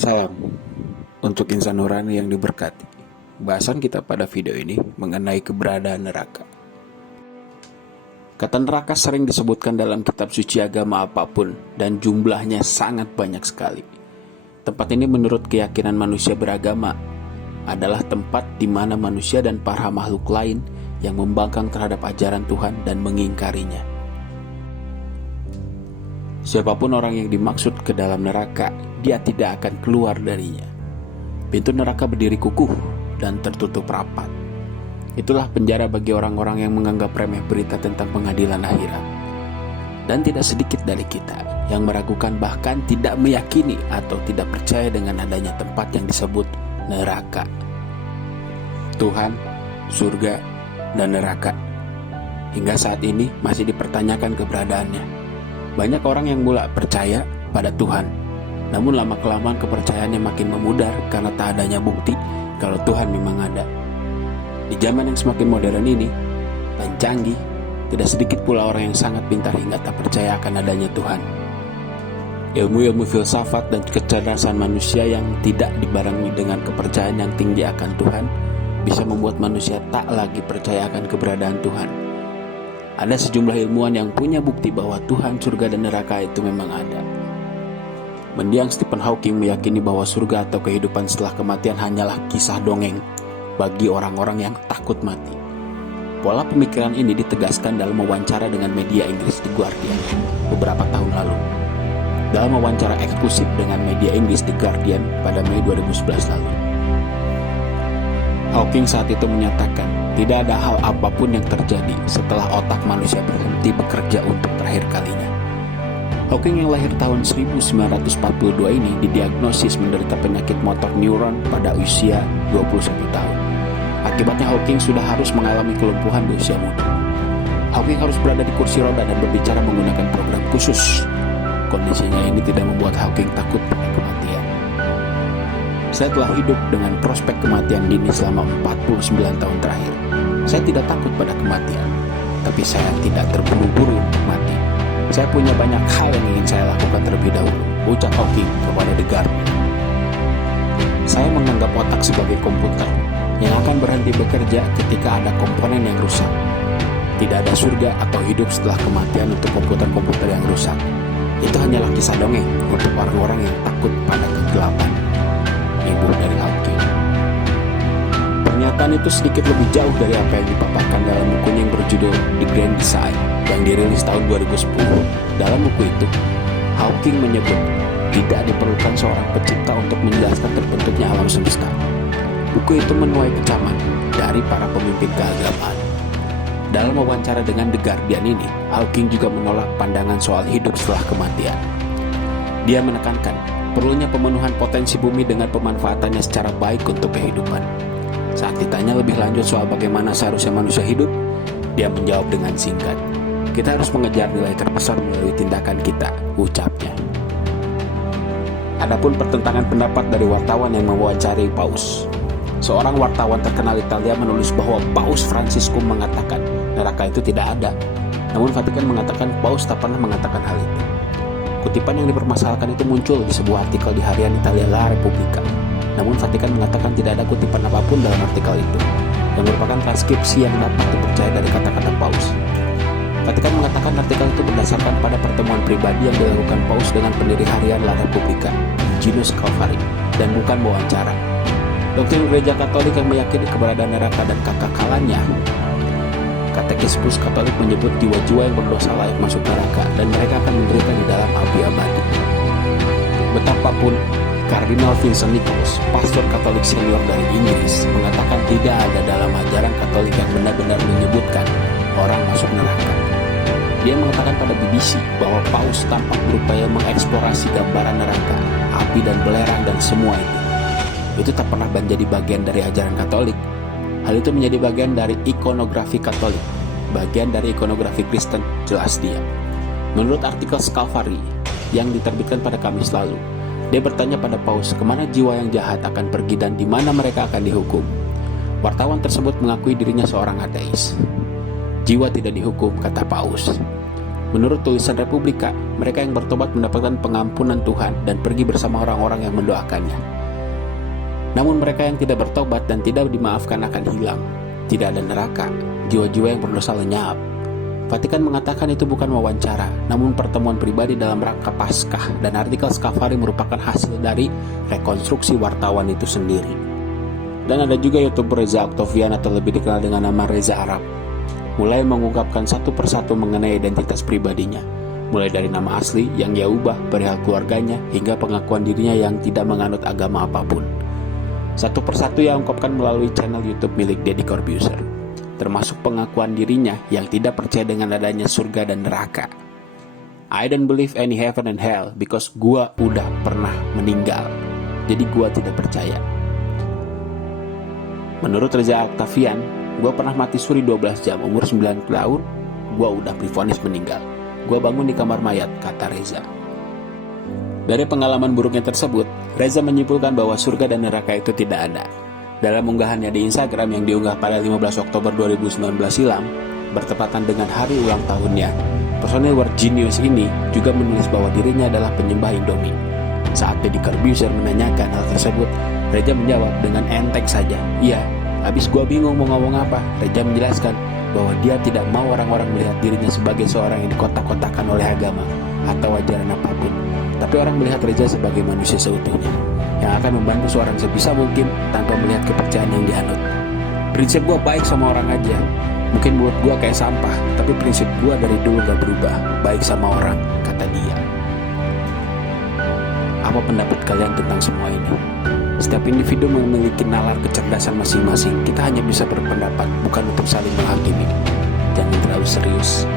Salam untuk insan nurani yang diberkati. Bahasan kita pada video ini mengenai keberadaan neraka. Kata neraka sering disebutkan dalam kitab suci agama apapun dan jumlahnya sangat banyak sekali. Tempat ini menurut keyakinan manusia beragama adalah tempat di mana manusia dan para makhluk lain yang membangkang terhadap ajaran Tuhan dan mengingkarinya. Siapapun orang yang dimaksud ke dalam neraka, dia tidak akan keluar darinya. Pintu neraka berdiri kukuh dan tertutup rapat. Itulah penjara bagi orang-orang yang menganggap remeh berita tentang pengadilan akhirat. Dan tidak sedikit dari kita yang meragukan bahkan tidak meyakini atau tidak percaya dengan adanya tempat yang disebut neraka. Tuhan, surga, dan neraka hingga saat ini masih dipertanyakan keberadaannya. Banyak orang yang mulai percaya pada Tuhan, namun lama-kelamaan kepercayaannya makin memudar karena tak adanya bukti kalau Tuhan memang ada. Di zaman yang semakin modern ini dan canggih, tidak sedikit pula orang yang sangat pintar hingga tak percaya akan adanya Tuhan. Ilmu-ilmu filsafat dan kecerdasan manusia yang tidak dibarengi dengan kepercayaan yang tinggi akan Tuhan bisa membuat manusia tak lagi percaya akan keberadaan Tuhan. Ada sejumlah ilmuwan yang punya bukti bahwa Tuhan, surga, dan neraka itu memang ada. Mendiang Stephen Hawking meyakini bahwa surga atau kehidupan setelah kematian hanyalah kisah dongeng bagi orang-orang yang takut mati. Pola pemikiran ini ditegaskan dalam wawancara dengan media Inggris The Guardian beberapa tahun lalu. Dalam wawancara eksklusif dengan media Inggris The Guardian pada Mei 2011 lalu, Hawking saat itu menyatakan tidak ada hal apapun yang terjadi setelah otak manusia berhenti bekerja untuk terakhir kalinya. Hawking yang lahir tahun 1942 ini didiagnosis menderita penyakit motor neuron pada usia 21 tahun. Akibatnya Hawking sudah harus mengalami kelumpuhan di usia muda. Hawking harus berada di kursi roda dan berbicara menggunakan program khusus. Kondisinya ini tidak membuat Hawking takut pada kematian. Saya telah hidup dengan prospek kematian dini selama 49 tahun terakhir. Saya tidak takut pada kematian, tapi saya tidak terburu-buru untuk mati. Saya punya banyak hal yang ingin saya lakukan terlebih dahulu, ucap Hawking kepada The Guardian. Saya menganggap otak sebagai komputer yang akan berhenti bekerja ketika ada komponen yang rusak. Tidak ada surga atau hidup setelah kematian untuk komputer-komputer yang rusak. Itu hanyalah kisah dongeng untuk orang-orang yang takut pada kegelapan. Ibu dari Hawking. Pernyataan itu sedikit lebih jauh dari apa yang dipaparkan dalam bukunya yang berjudul The Grand Design yang dirilis tahun 2010. Dalam buku itu, Hawking menyebut tidak diperlukan seorang pencipta untuk menjelaskan terbentuknya alam semesta. Buku itu menuai kecaman dari para pemimpin keagamaan. Dalam wawancara dengan The Guardian ini, Hawking juga menolak pandangan soal hidup setelah kematian. Dia menekankan perlunya pemenuhan potensi bumi dengan pemanfaatannya secara baik untuk kehidupan. Saat ditanya lebih lanjut soal bagaimana seharusnya manusia hidup, dia menjawab dengan singkat, "Kita harus mengejar nilai terbesar melalui tindakan kita," ucapnya. Adapun pertentangan pendapat dari wartawan yang mewawancari Paus. Seorang wartawan terkenal Italia menulis bahwa Paus Fransiskus mengatakan neraka itu tidak ada. Namun Vatikan mengatakan Paus tak pernah mengatakan hal itu. Kutipan yang dipermasalahkan itu muncul di sebuah artikel di harian Italia La Repubblica. Namun Vatikan mengatakan tidak ada kutipan apapun dalam artikel itu, yang merupakan transkripsi yang dapat dipercaya dari kata-kata Paus. Vatikan mengatakan artikel itu berdasarkan pada pertemuan pribadi yang dilakukan Paus dengan pendiri harian La Repubblica, Gino Scalfari, dan bukan wawancara. Doktrin Gereja Katolik yang meyakini keberadaan neraka dan kekekalannya. Katekismus Katolik menyebut jiwa-jiwa yang berdosa layak masuk neraka dan mereka akan menderita di dalam api abadi. Betapapun Kardinal Vincent Nicholas, pastor Katolik senior dari Inggris, mengatakan tidak ada dalam ajaran Katolik yang benar-benar menyebutkan orang masuk neraka. Dia mengatakan pada BBC bahwa Paus tampak berupaya mengeksplorasi gambaran neraka, api dan belerang dan semua itu. Itu tak pernah menjadi bagian dari ajaran Katolik. Hal itu menjadi bagian dari ikonografi Katolik, bagian dari ikonografi Kristen, jelas dia. Menurut artikel Scalfari yang diterbitkan pada Kamis lalu, dia bertanya pada Paus kemana jiwa yang jahat akan pergi dan di mana mereka akan dihukum. Wartawan tersebut mengakui dirinya seorang ateis. Jiwa tidak dihukum, kata Paus. Menurut tulisan Republika, mereka yang bertobat mendapatkan pengampunan Tuhan dan pergi bersama orang-orang yang mendoakannya. Namun mereka yang tidak bertobat dan tidak dimaafkan akan hilang. Tidak ada neraka, jiwa-jiwa yang berdosa lenyap. Vatikan mengatakan itu bukan wawancara, namun pertemuan pribadi dalam rangka Paskah, dan artikel Scafari merupakan hasil dari rekonstruksi wartawan itu sendiri. Dan ada juga YouTuber Reza Oktavian atau lebih dikenal dengan nama Reza Arab, mulai mengungkapkan satu persatu mengenai identitas pribadinya, mulai dari nama asli yang ia ubah, perihal keluarganya, hingga pengakuan dirinya yang tidak menganut agama apapun. Satu persatu ia ungkapkan melalui channel YouTube milik Deddy Corbuzier, termasuk pengakuan dirinya yang tidak percaya dengan adanya surga dan neraka. I don't believe any heaven and hell because gua udah pernah meninggal, jadi gua tidak percaya. Menurut Reza Octavian, gua pernah mati suri 12 jam, umur 9 tahun, gua udah divonis meninggal. Gua bangun di kamar mayat, kata Reza. Dari pengalaman buruknya tersebut, Reza menyimpulkan bahwa surga dan neraka itu tidak ada. Dalam unggahannya di Instagram yang diunggah pada 15 Oktober 2019 silam, bertepatan dengan hari ulang tahunnya, personil World Genius ini juga menulis bahwa dirinya adalah penyembah Indomie. Saat Deddy Corbuzier menanyakan hal tersebut, Reza menjawab dengan enteng saja, "Iya, habis gua bingung mau ngomong apa." Reza menjelaskan bahwa dia tidak mau orang-orang melihat dirinya sebagai seorang yang dikotak-kotakan oleh agama atau ajaran apapun, tapi orang melihat Reza sebagai manusia seutuhnya, yang akan membantu seorang sebisa mungkin tanpa melihat kepercayaan yang dianut. Prinsip gue baik sama orang aja. Mungkin buat gue kayak sampah, tapi prinsip gue dari dulu gak berubah, baik sama orang, kata dia. Apa pendapat kalian tentang semua ini? Setiap individu memiliki nalar kecerdasan masing-masing. Kita hanya bisa berpendapat, bukan untuk saling menghakimi. Jangan terlalu serius.